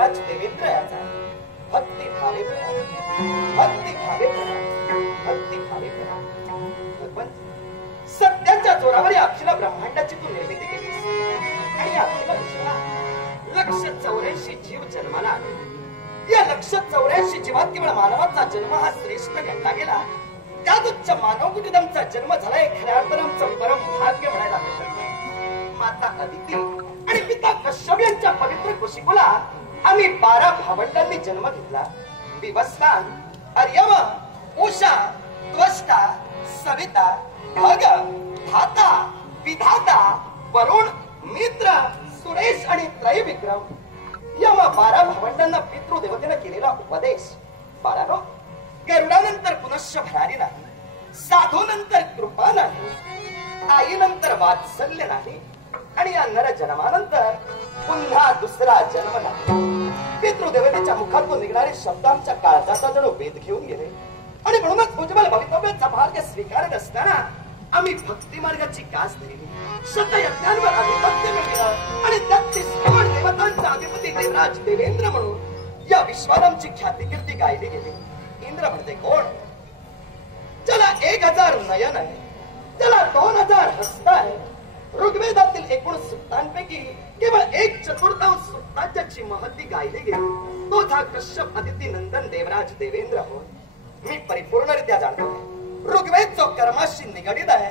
देवराज देवेंद्र याचा भक्ती भावे प्रणाम, भक्ती भावे प्रणाम, भक्ती भावे प्रणाम. भगवंत, सत्याच्या जोरावर या अखिल ब्रह्मांडाची तू निर्मिती केलीस आणि या अखिल विश्वाला 184 जीव जन्माला आले. या 184 जीवात केवळ मानवाचा जन्म हा श्रेष्ठ गणला गेला. त्यात उच्च मानव कुटुंबाचा जन्म झालाय. खऱ्या अर्थानं आमचं परम भाग्य म्हणायला हरकत. माता अदिती आणि पिता कश्यप यांच्या पवित्र कुशिकुला आम्ही 12 भावंडांनी जन्म घेतला. विवस्वान, अर्यम, उषा, त्वष्टा, सविता, भग, धाता, विधाता, वरुण, मित्र, सुरेश आणि त्रयविक्रम या 12 भावंडांना पितृदेवतेने केलेला उपदेश. बाळानो, गरुडानंतर पुनश्च भरारी नाही, साधूनंतर कृपा नाही, आईनंतर वात्सल्य नाही आणि या नर जन्मानंतर पुन्हा दुसरा जन्म नाही. पितृदेवतेच्या मुखातून निघणारे शब्द आमच्या काळजाचा जणू वेध घेऊन गेले आणि म्हणूनच उज्ज्वल भवितव्याचा भाग्य स्वीकारत असताना आम्ही भक्ती मार्गाची कास धरली. शतयज्ञांवर आधिपत्य मिळवलं आणि त्याची सोड देवतांचा अधिपती देवराज देवेंद्र म्हणून या विश्वात आमची ख्याती कीर्ती गायली गेली. इंद्र म्हणते कोण? ज्याला 1000 नयन आहे, त्याला 2000 हस्त आहे. ऋग्वेदातील 19 सूक्तांपैकी केवळ 1/4 सूक्तात ज्याची महती गायली गेली तो था कश्यप अदिती नंदन देवराज देवेंद्र होय. मी परिपूर्णरित्या जाणतो ऋग्वेद जो कर्माशी निगडीत आहे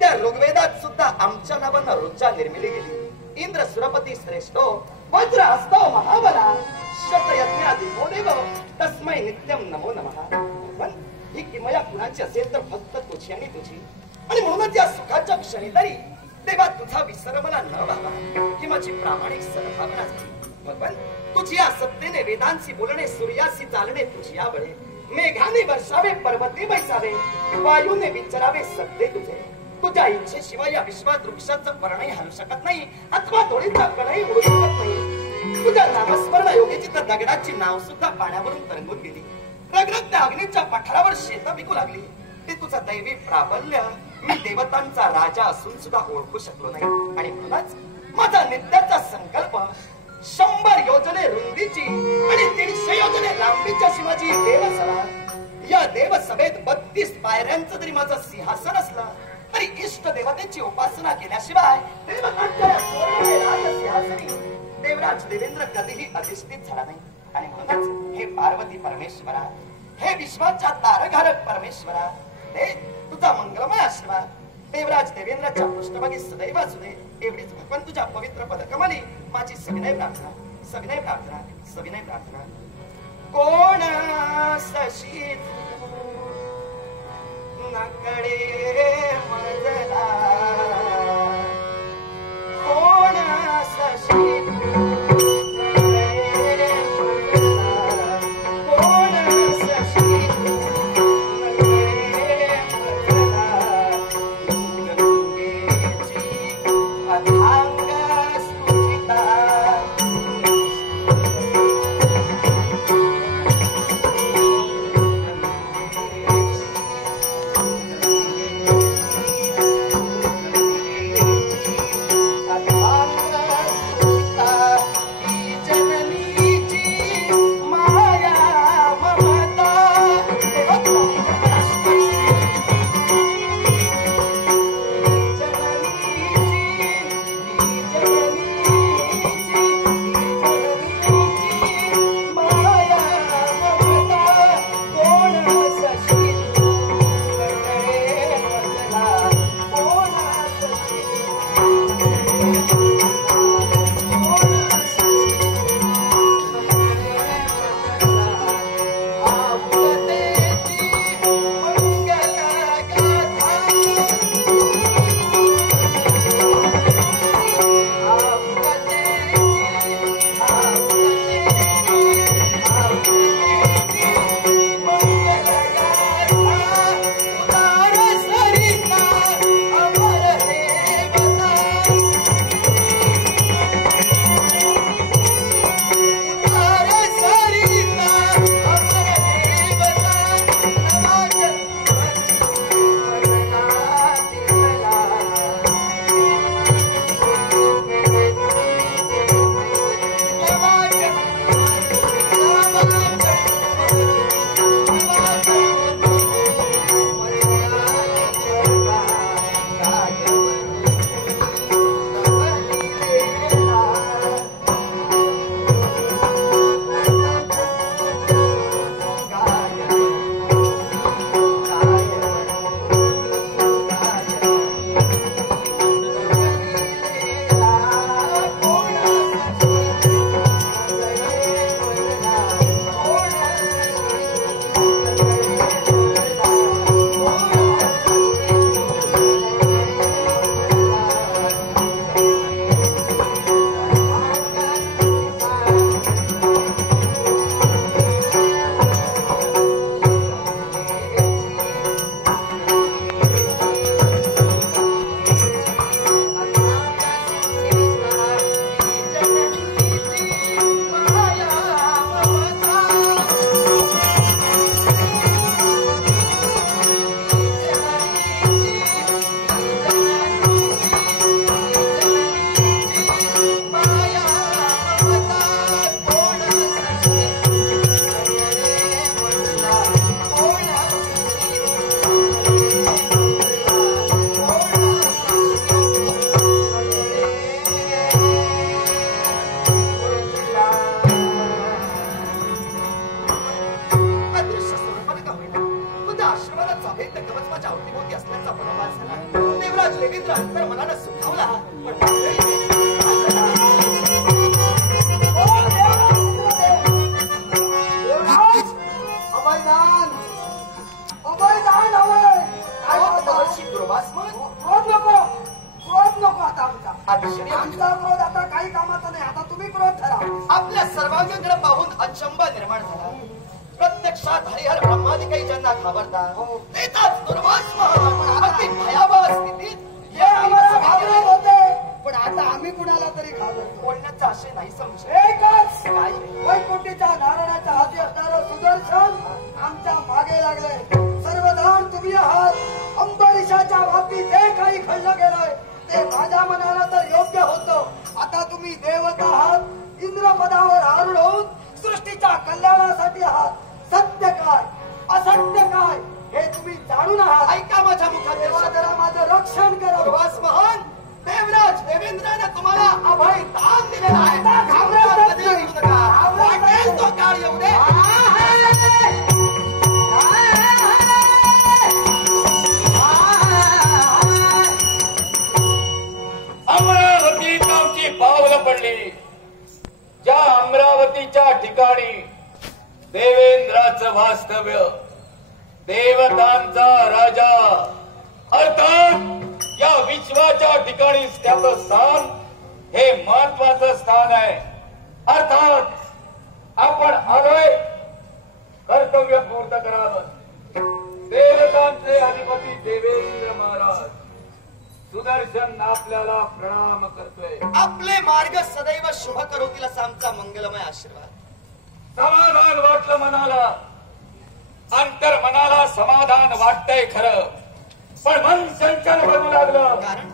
त्या ऋग्वेदात सुद्धा आमच्या नावानं ऋचा निर्मिली गेली. इंद्र सुरपती श्रेष्ठो वज्र हस्तो महाबला शतयज्ञाधिपो देव तस्मै नित्यम नमो नमः. पण ही किमया कुणाची असेल तर फक्त तुझी आणि तुझी. आणि म्हणूनच या सुखाच्या क्षणी तरी देवा तुझा विसर मला न व्हावा ही माझी प्रामाणिक सद्भावना झाली. भगवान, तुझी या सत्तेने वेदांशी बोलणे, सूर्याशी चालणे तुझी या बळे. मेघाने वर्षावे, पर्वते बैसावे, वायूने विचारावे सत्ते तुझे. तुझ्या इच्छेशिवाय या विश्वात वृक्षाचं पर्णही हलू शकत नाही अथवा धुळीचा कणही उडू शकत नाही. तुझ्या नामस्मरण योगेची तर दगडाची नाव सुद्धा पाण्यावरून तरंगून गेली. रगरगत्या अग्नीच्या पठारावर शेतं पिकू लागली. ते तुझं दैवी प्राबल्य मी देवतांचा राजा असून सुद्धा ओळखू शकलो नाही. आणि म्हणूनच माझा नित्याचा संकल्प 100 योजने रुंदीची आणि 300 योजने लांबीच्या शिवाजी देवसभा. या देवसभेत 32 पायऱ्यांचं जरी माझं सिंहासन असलं तरी इष्ट देवतेची उपासना केल्याशिवाय देवतांच्या राजसिंहासनी देवराज देवेंद्र कधीही अधिष्ठित झाला नाही. आणि म्हणूनच हे पार्वती परमेश्वरा, हे विश्वाच्या तारघारक परमेश्वरा, हे तुझा मंगलमय आशीर्वाद देवराज देवेंद्राच्या पृष्ठभागी सदैव असू दे. एवढीच भगवान तुझ्या पवित्र पदकमली माझी सविनय प्रार्थना, सविनय प्रार्थना, सविनय प्रार्थना. कोण सशी नकडे मजला, कोण सशी सर्वांगाकडे पाहून अचंबा निर्माण झाला. प्रत्यक्षात हरिहर ब्रह्मादिकही ज्यांना घाबरतात तेच दुर्वास महान अति भयावह स्थितीत होते. पण आता आम्ही कुणाला तरी घाबरतो बोलण्याचा आशय नाही समजत. एकच काय वैकुंठीच्या नारायणाच्या हाती असणारं सुदर्शन आमच्या मागे लागले. सर्वदान तुम्ही आहात. अंबरीशाच्या बाबतीत जे काही घडलं गेलंय ते माझ्या मनाला तर योग्य होतं. आता तुम्ही देवता आहात. इंद्रपदावर आरूढ होऊन सृष्टीच्या कल्याणासाठी आहात. सत्य काय असत्य काय हे तुम्ही जाणून आहात. ऐका माझ्या मुखात तेव्हा जरा माझं रक्षण करा. दुर्वास महान देवराज देवेंद्राने तुम्हाला अभय दान दिलेलं आहे. घाबरतच कधी नाही. येऊ नका. वाटेल तो काळ येऊ दे. अमरावतीत आमची पावलं पडली. ज्या अमरावतीच्या ठिकाणी देवेंद्राचं वास्तव्य, देवतांचा राजा, अर्थात या विश्वाच्या ठिकाणी त्याचं स्थान हे महत्वाचं स्थान आहे. अर्थात आपण आलोय कर्तव्य पूर्ण करावं. देवतांचे अधिपती देवेंद्र महाराज सुदर्शन आपल्याला प्रणाम करतोय. आपले मार्ग सदैव शुभ करोतील असा आमचा मंगलमय आशीर्वाद. समाधान वाटलं मनाला, अंतर मनाला समाधान वाटतंय खरं, पण मन चंचल बनू लागलं. कारण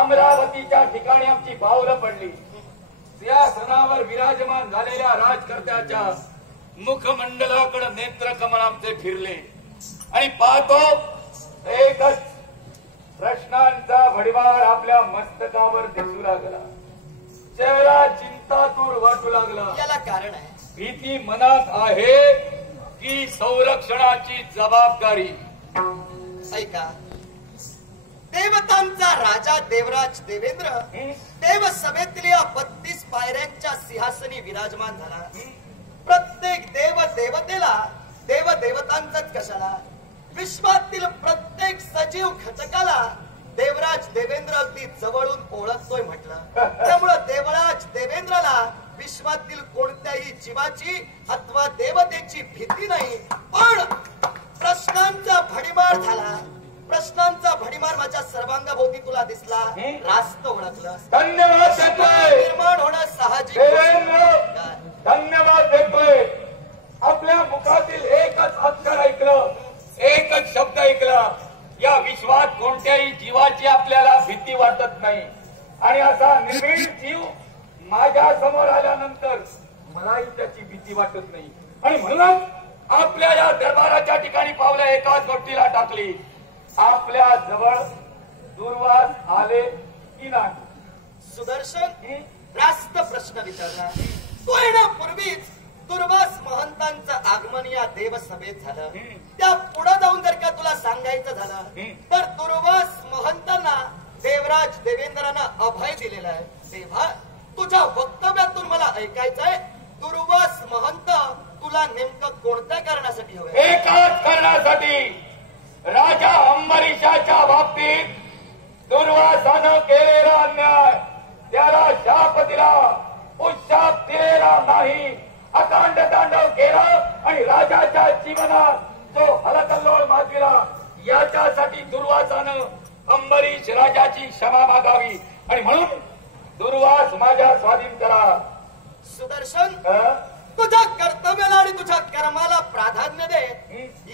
अमरावतीच्या ठिकाणी आमची पावलं पडली. सिंहासनावर विराजमान झालेल्या राजकर्त्याच्या मुखमंडलाकडे नेत्रकमळ आमचे फिरले आणि पाहतो एकच प्रश्नांचा भडीमार आपल्या मस्तकावर दिसू लागला. चेहरा चिंतातूर वाटू लागला. याला कारण आहे. भीती मनात आहे की संरक्षणाची जबाबदारी. ऐका, देवतांचा राजा देवराज देवेंद्र देवसभेतील या 32 पायऱ्यांच्या सिंहासनी विराजमान झाला. प्रत्येक देव देवतेला देव देवतांचाच कशाला, विश्वातील प्रत्येक सजीव घटकाला देवराज देवेंद्र अगदी जवळून ओळखतोय म्हटलं. त्यामुळं देवराज देवेंद्रला विश्वातील कोणत्याही जीवाची अथवा देवतेची भीती नाही. पण प्रश्नांचा भडीमार झाला. प्रश्नांचा भडीमार माझ्या सर्वांगाभोवती तुला दिसला, रास्त ओळखलं. धन्यवाद देतोय. निर्माण होणं साहजिक. देवेंद्र धन्यवाद देतोय. आपल्या मुखातील एकच अक्षर ऐकलं, एकच शब्द ऐकला, या विश्वात कोणत्याही जीवाची आपल्याला भीती वाटत नाही. आणि असा निर्भीड जीव माझ्या समोर आल्यानंतर मलाही त्याची भीती वाटत नाही. आणि म्हणूनच आपल्या या दरबाराच्या ठिकाणी पावलं एकाच गोष्टीला टाकली. आपल्या जवळ दुर्वास आले की नाही. सुदर्शन रास्त प्रश्न विचारला. तो येण्यापूर्वीच दुर्वास महंतांचं आगमन या देवसभेत झालं. त्या पुढे जाऊन जर का तुला सांगायचं झालं तर दुर्वास महंतांना देवराज देवेंद्रानं अभय दिलेलं आहे. तेव्हा तुझ्या वक्तव्यातून मला ऐकायचंय, दुर्वास महंत तुला नेमकं कोणत्या कारणासाठी हवं? एकाच कारणासाठी. राजा अंबरीशाच्या बाबतीत दुर्वासानं केलेला अन्याय, त्याला शाप दिला, उशाप दिलेला नाही, अकांड तांडव केला आणि राजाच्या जीवनात जो हलकल्लोळ माजविला, याच्यासाठी दुर्वासानं अंबरीश राजाची क्षमा मागावी. आणि म्हणून दुर्वास माझ्या स्वाधीन करा. सुदर्शन, तुझ्या कर्तव्याला आणि तुझ्या कर्माला प्राधान्य दे.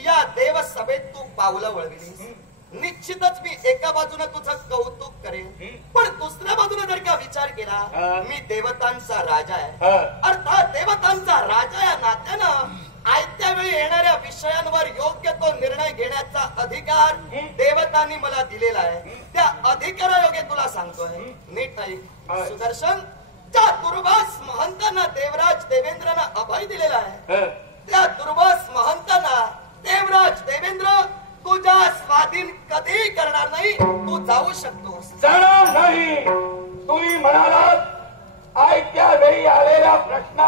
या देवसभेत तू पावलं वळविली. निश्चितच मी एका बाजूने तुझं कौतुक करेन, पण दुसऱ्या बाजूने जर का विचार केला, मी देवतांचा राजा आहे. अर्थात देवतांचा राजा या नात्यानं आयत्या वेळी येणाऱ्या विषयांवर योग्य तो निर्णय घेण्याचा अधिकार देवतांनी मला दिलेला आहे. त्या अधिकारायोगे तुला सांगतोय, नीट ऐक. सुदर्शन, त्या दुर्वास महंतांना देवराज देवेंद्रानं अभय दिलेला आहे. त्या दुर्वास महंतांना देवराज देवेंद्र तुझ्या स्वाधीन कधीही करणार नाही. तू जाऊ शकतोस. जाणार नाही. तुम्ही म्हणालात आयत्या वेळी आलेल्या प्रश्ना